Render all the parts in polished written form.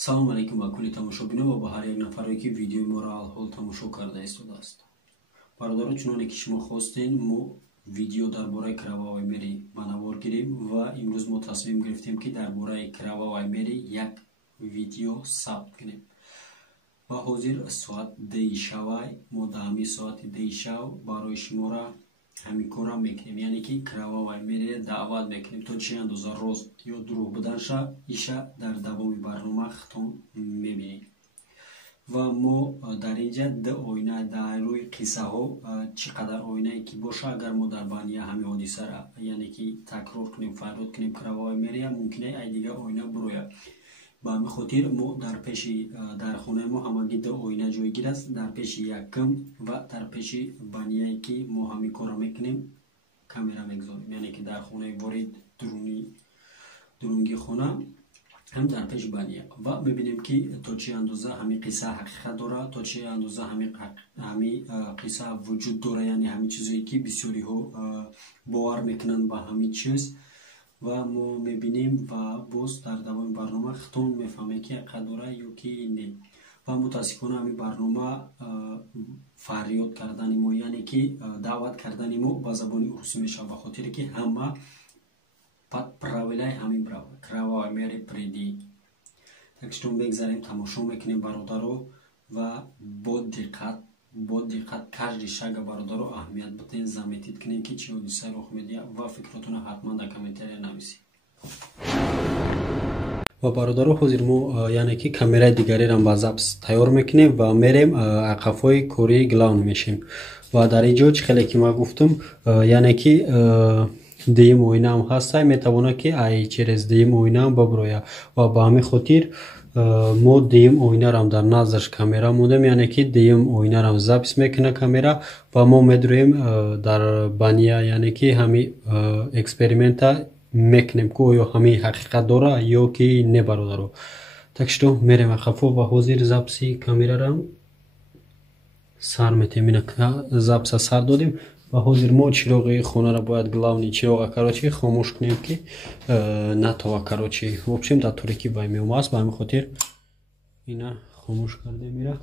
салом алейкум ва кулли тамошобинон ва ба ҳар як нафаре ки видеои моро алҳол тамошо карда истодааст. Бародаро, чуноне ки шумо хостен, мо видео дар бораи Крававай Мери ба навор гирем ва имрӯз мо тасмим гирифтем ки дар бораи Крававай Мери як видео сабт кунем. Ва ҳозир соат 10 шавай, мо дар ҳамин соати 10 шав барои шумора ҳамин кора мекунем, яъне ки Крававай Мери даъват мекунем то чӣ андоза рост ё дурӯғ буданша иша дар давоми барнома хитон мебинем. Ва мо дар инҷа ду оина дар рӯи қиссаҳо чӣ қадар оинае ки боша, агар мо дар бания ҳамин ҳодисара яъне ки такрор кунем, фарёд кунем Крававай Мери, мумкин ай дигар оина бирояд. Ба ҳамин хотир мо дар пеши дар хонаи мо ҳамагӣ ду оина ҷойгир аст, дар пеши якум ва дар пеши банияе ки мо ҳамин кора мекунем камера мегузорем, яъне ки дар хонаи ворид дурунги хона ҳам дар пеши бания. Ва мебинем ки то чӣ андоза ҳамин қисса ҳақиқат дорад, то чӣ андоза ҳамин қисса вуҷуд дорад, яъне ҳамин чизое ки бисёриҳо бовар мекунанд ба ҳамин чиз. Ва мо мебинем ва боз дар давоми барнома хитон мефаҳмем ки ҳақиқат дорад ё ки не. Ва мутаассифона ҳамин барнома фарёд кардани мо, яъне ки даъват кардани мо ба забони урусӣ мешавад, ба хотире ки ҳама подправилай ҳамин Крававай Мери приди. Так что мегзарем, тамошо мекунем бародаро ва бо диққат кажди шага бародаро аҳамият битен, заметид кунем ки чӣ ҳодисае рух медиҳад ва фикротона ҳатман дар комментария нависед. Ва бародаро, ҳозир мо яъне ки камераи дигареро ба запс тайёр мекунем ва мерем ақафҳои кории главни мешем. Ва дар инҷо чӣ хеле ки ман гуфтам, яъне ки дуюм оинаам ҳастай, метавонад ки ай через дуюм оинаам бибирояд. Ва ба ҳамин хотир мо дуюм оинарам дар наздаш камера монем, яъне ки дуюм оинарам запис мекуна камера ва мо медуроем дар бания, яъне ки ҳамин эксперимента мекунем ки оё ҳамин ҳақиқат дорад ё ки не бародаро. Так что мерем ақафҳо ва ҳозир запси камерарам сар метем, запса сар додем. Ва ҳозир мо чироғи хонара бояд главни чироға карочи хомӯш кунем ки натова карочи в общем дар торикӣ вай меомад. Ба ҳамин хотир ина хомӯш кардем ира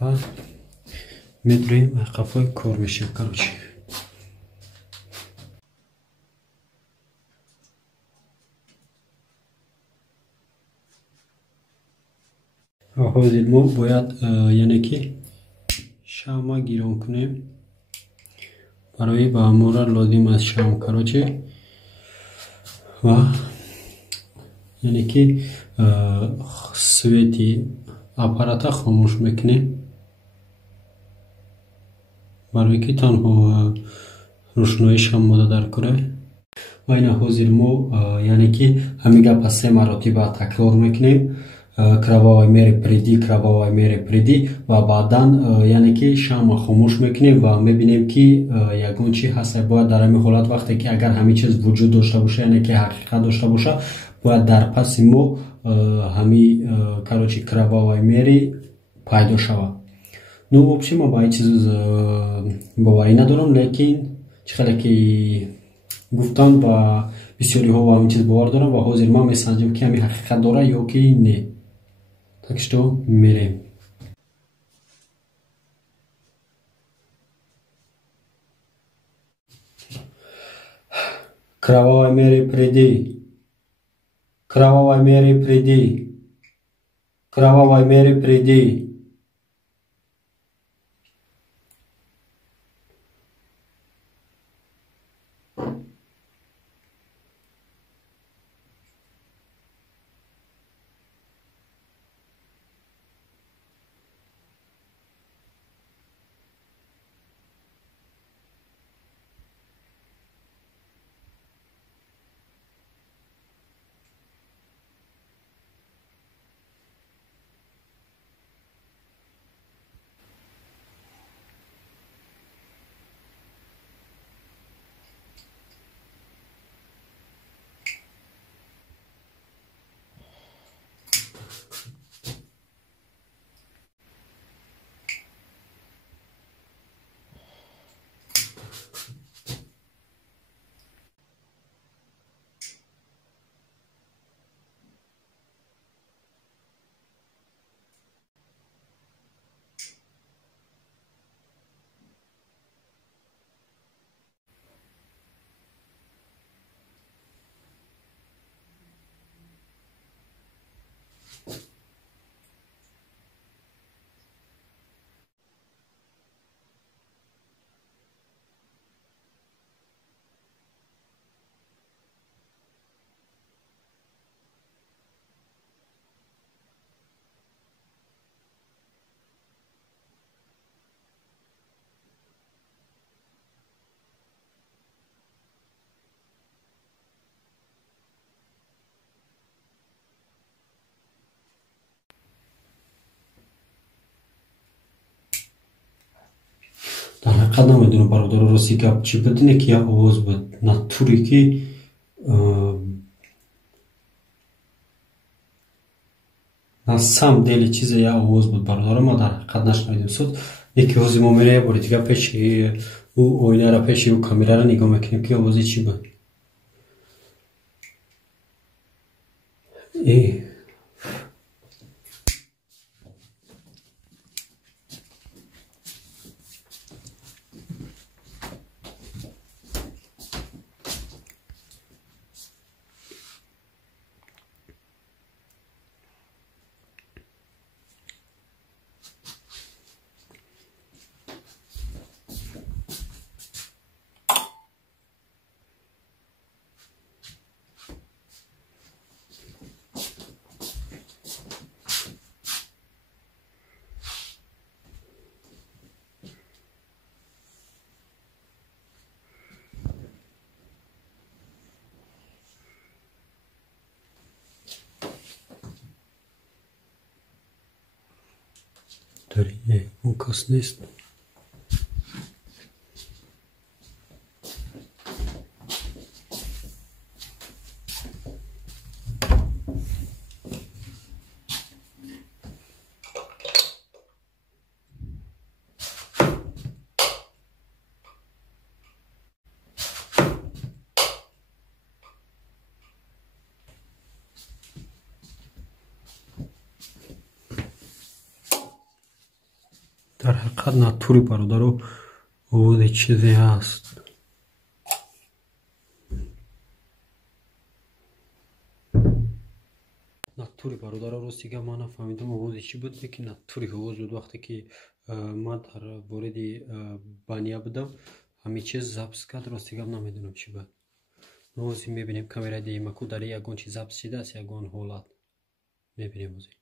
ва медуроем ақафҳои кор мешем карочи. Ва ҳозир мо бояд яъне ки шама гирон кунем. барои ба мора лозим аст шам кароче ва яъне ки свети аппарата хомӯш мекунем, барои ки танҳо рӯшноии шамода дар куре. ва ина ҳозир мо яъне ки ҳамин гапа 3 маротиба такрор мекунем. Крававай Мери приди, Крававай Мери приди ва баъдан яъне ки шама хомӯш мекунем ва мебинем ки ягон чӣ ҳаст. Бояд дар ҳамин ҳолат вақте ки агар ҳамин чиз вуҷуд дошта боша, яъне ки ҳақиқат дошта боша, бояд дар паси мо ҳамин карочи Крававай Мери пайдо шавад. Ну в общем ма ба ин чиз боварӣ надорам, лекин чӣ хеле ки гуфтам ба бисёриҳо ба ҳамин чиз бовар дорам ва ҳозир ман месанҷам ки ҳамин ҳақиқат дорад ё ки не. Так что мерем. Крававай Мери приди, Крававай Мери приди, Крававай Мери приди. ҳақиқат намедонам бародаро рости гап чӣ буд, ине ки як овоз буд на туре ки на сам дели чизе як овоз буд бародаро, ма дар ҳақиқат нашнавидем. Суд неки ҳозир мо мераем бори дигар пеши ӯ оинаро пеши ӯ камераро нигоҳ мекунем ки овози чӣ буд. اون کس نیست. дар ҳақиқат натури бародаро овози чизе ҳаст. натури бародаро рости гап ман нафаҳмидам овози чӣ буд, лекин натури овоз буд. вақте ки ман дар вориди бания будам ҳамин чиз запс кард, рости гап намедонам чӣ буд. ҳозир мебинем камераи деимаку дар ягон чиз запс шидааст, ягон ҳолат мебинем ҳозир.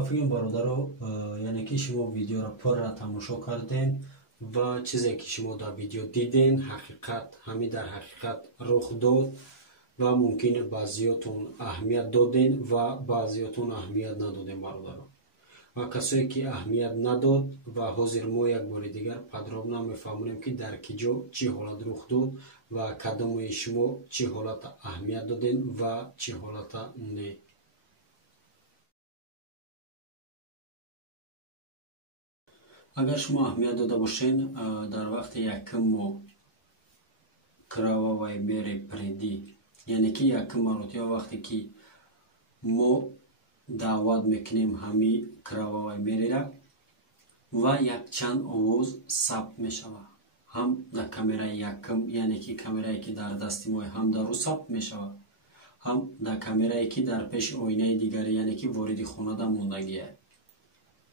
афигон бародаро, яъне ки шумо видеоро пурра тамошо кардем ва чизе ки шумо дар видео диден ҳақиқат, ҳамин дар ҳақиқат рух дод ва мумкин баъзиётон аҳамият доден ва баъзиётон аҳамият надодем бародаро. ва касое ки аҳамият надод ва ҳозир мо як бори дигар подробно мефаҳмонем ки дар ки ҷо чӣ ҳолат рух дод ва кадомои шумо чӣ ҳолата аҳамият доден ва чӣ ҳолата не. агар шумо аҳамият дода бошен, дар вақти якум мо крававай мере преди, яъне ки якум маротиба вақте ки мо даъват мекунем ҳами крававай мерера ва якчанд овоз сабт мешавад. ҳам дар камераи якум, яъне ки камерае ки дар дасти мо ҳам дар ӯ сабт мешавад, ҳам дар камерае ки дар пеши оинаи дигаре, яъне ки вориди хонада мондагиае.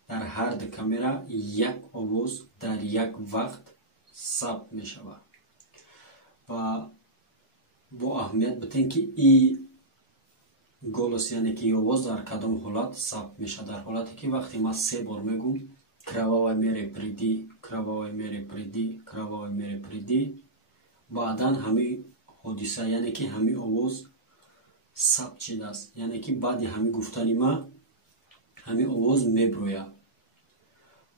дар ҳар ду камера як овоз дар як вақт сабт мешавад. ва бо аҳамият бутен ки ин голос, яъне ки овоз дар кадом ҳолат сабт мешавад. дар ҳолате ки вақте ман 3 бор мегум крававай мере преди, крававай мере преди, крававай мере преди, баъдан ҳамин ҳодиса, яъне ки ҳамин овоз сабт шидааст, яъне ки баъди ҳамин гуфтани ман ҳамин овоз меброяд.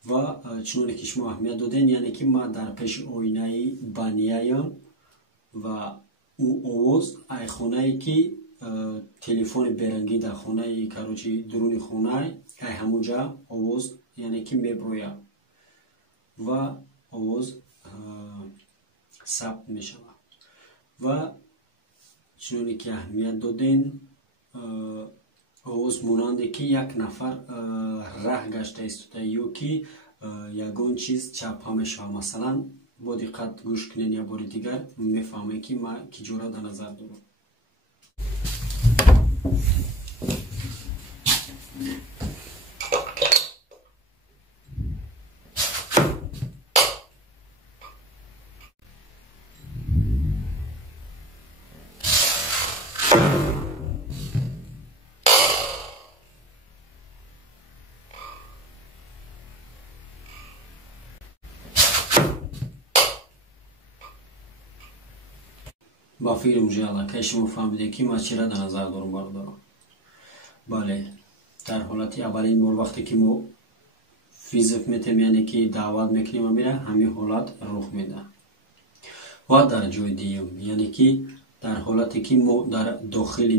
ва чуноне ки шумо аҳамият доден, яъне ки ман дар пеши оинаи банияям ва ӯ овоз ай хонае ки телефони берангӣ дар хонаи карочи дуруни хонае ай ҳамонҷа овоз, яъне ки меброяд ва овоз сабт мешавад. ва чуноне ки аҳамият доден, овоз монанде ки як нафар раҳ гашта истода ё ки ягон чиз чапа мешавад. масалан, бо диққат гӯш кунед як бори дигар, мефаҳмед ки ман кӣ ҷора дар назар дорам. با فکر уже аллакай шумо фаҳмидед ки ман чиро дар назар дорам бародаро. бале дар ҳолати аввалин бор вақте ки мо визит метем яъне ки даъват мекунем амира ҳамин ҳолат рух медиҳад. ва дар ҷои дуюм яъне ки дар ҳолате ки мо дар дохили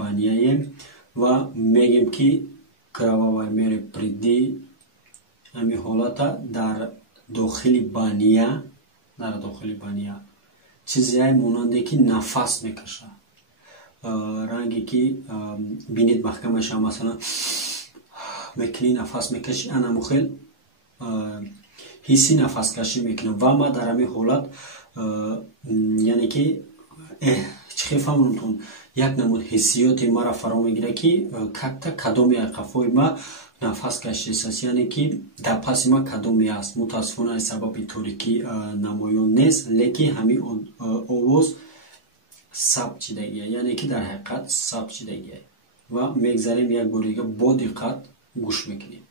банияем ва мегем ки кровавая мере приди ҳамин ҳолата дар дохили бания чизяе монанде ки нафас мекашад. ранге ки бинед маҳкамаша масалан мекунӣ нафас мекашӣ анамо хел ҳисси нафаскашӣ мекунам ва ма дар ҳамин ҳолат яъне ки чӣ хел фаҳмонам як намуд ҳиссиёти мара фаро мегирад ки какта кадоме қафои ма нафас кашидааст яъне ки дар паси ма кадоме аст. мутаассифона сабаби торикӣ намоён нест лекин ҳамин овоз сабт шидагия яъне ки дар ҳақиқат сабт шидагия ва мегзарем як бори дига бо диққат гӯш мекунем.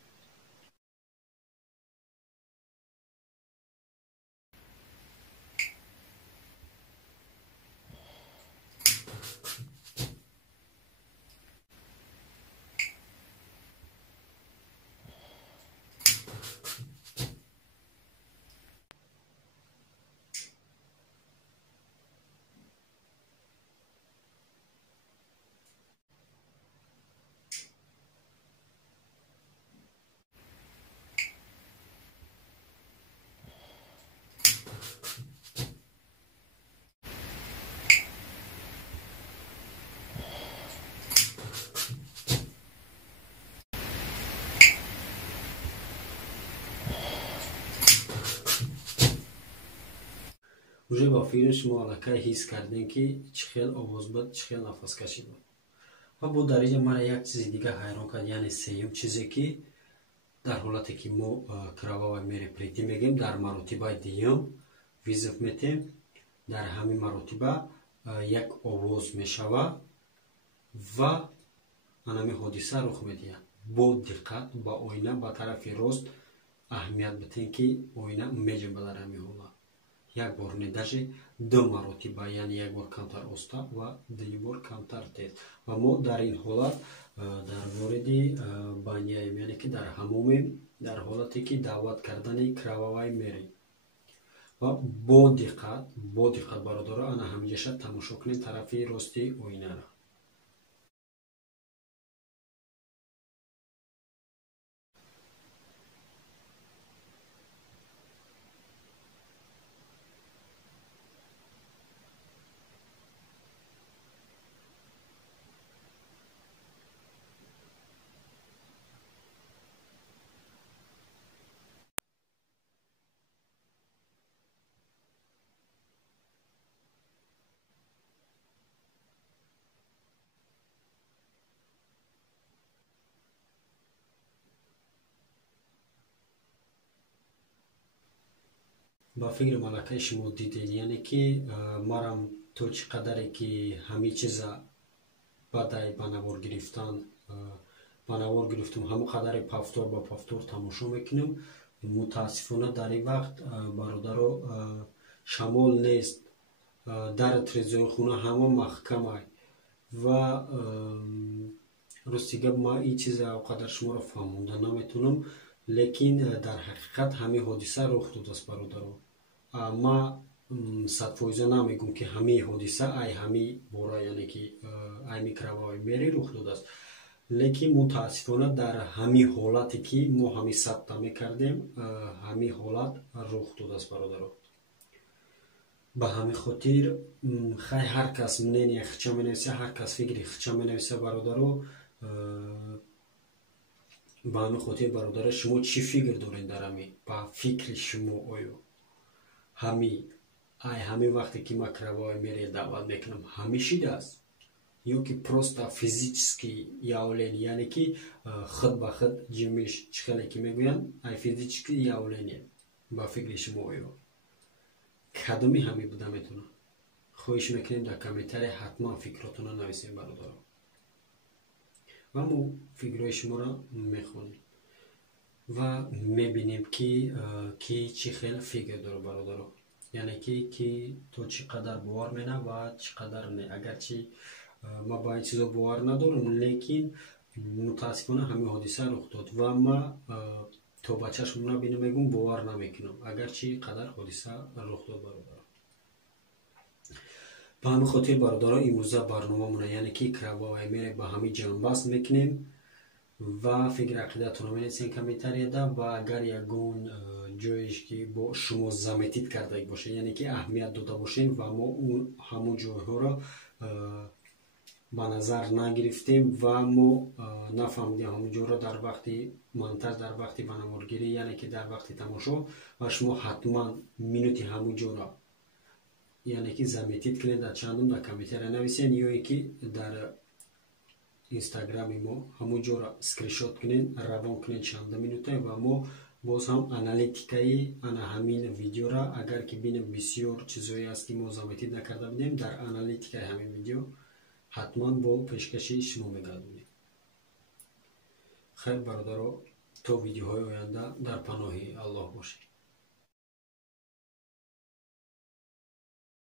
уже ба фикри шумо аллакай ҳис кардем ки чӣ хел овоз буд, чӣ хел нафаскашӣ буд. ва бо дариҷа мара як чизи дига ҳайрон кард, яъне сеюм чизе ки дар ҳолате ки мо кровавая мере приди мегем дар маротибаи дуюм визит метем, дар ҳамин маротиба як овоз мешавад ва анами ҳодиса рух медиҳад. бо диққат ба оина ба тарафи рост аҳамият битем ки оина меҷем ба дар ҳамин ҳолат як бор не даже ду маротиба, яъне як бор камтар оста ва дуюм бор камтар тез. ва мо дар ин ҳолат дар мориди банияем, яъне ки дар ҳамомем, дар ҳолате ки даъват кардани кровавая мере. ва бо диққат бародаро ана ҳамиҷаша тамошо кунем тарафи рости оинаро. ба фикри малакаи шумо дидед яъне ки марам то чӣ қадаре ки ҳамин чиза бадай ба навор гирифтам ҳамон қадаре пафтор ба пафтор тамошо мекунам. мутаассифона дар ин вақт бародаро шамол нест, дари телевизиони хона ҳама маҳкамай ва рости гап ман ин чиза қадар шуморо фаҳмонда наметавонам, лекин дар ҳақиқат ҳамин ҳодиса рух додааст бародаро. ма садфоиза намегӯм ки ҳамин ҳодиса ай ҳамин бора яъне ки айни кровавая мере рух додааст, лекин мутаассифона дар ҳамин ҳолате ки мо ҳамин сабта мекардем ҳамин ҳолат рух додааст бародаро. ба ҳамин хотир хай ҳар кас мнение хича менависа, ҳар кас фикри хича менависа бародаро. ба ҳамин хотир бародаро шумо чӣ фикр доред дар ҳамин? ба фикри шумо оё ҳамин вақте ки ман кровавая мере даъват мекунам ҳамин шидааст ё ки просто физически явление, яъне ки худ ба худ ҷимиш чӣ хеле ки мегӯянд ай физически явление. ба фикри шумо оё кадоми ҳамин буда метавонад? хоҳиш мекунем дар комментария ҳатман фикротонро нависем бародаро ва мо фикрҳои шуморо мехонем ва мебинем ки чӣ хел фикр дорад бародаро. یعنی که تو چقدر باور منه و چقدر نه. اگرچه ما با این چیزا باور ندارم، لیکن متاسفانه همین حادثه رخ داد و ما تو با چشم نبینم میگم باور نمیکنم اگرچه قدر حادثه رخ داد. برادر به همین خاطر برادران امروزه برنامه مونه یعنی که کربا و امیر با همین جنبست میکنیم و فکر عقیدتون رو بنویسین کامنتاری ده و اگر یگون جایش که با شما زمتید کرده باشه یعنی که اهمیت داده باشین و ما اون همون جایها را به نظر نگرفتیم و ما نفهمیدیم همون جا را در وقتی منتج در وقتی بنامورگیری یعنی که در وقتی تماشا و شما حتما مینوتی همون جا را یعنی که زمتید کنید در چندم در کامنتاری نویسین یا یکی در اینستاگرام ما همون جا را اسکرینشات کنین روان کنین چند مینوته و ما باز هم انالیتیکایی همین ویدیو را اگر که بینیم بسیار چیزایی است که ما زمتید نکرده بودیم در انالیتیکای همین ویدیو حتما با پیشکشی شما میگردونیم. خیر برادرها، تا ویدیوهای آینده در پناه الله باشید.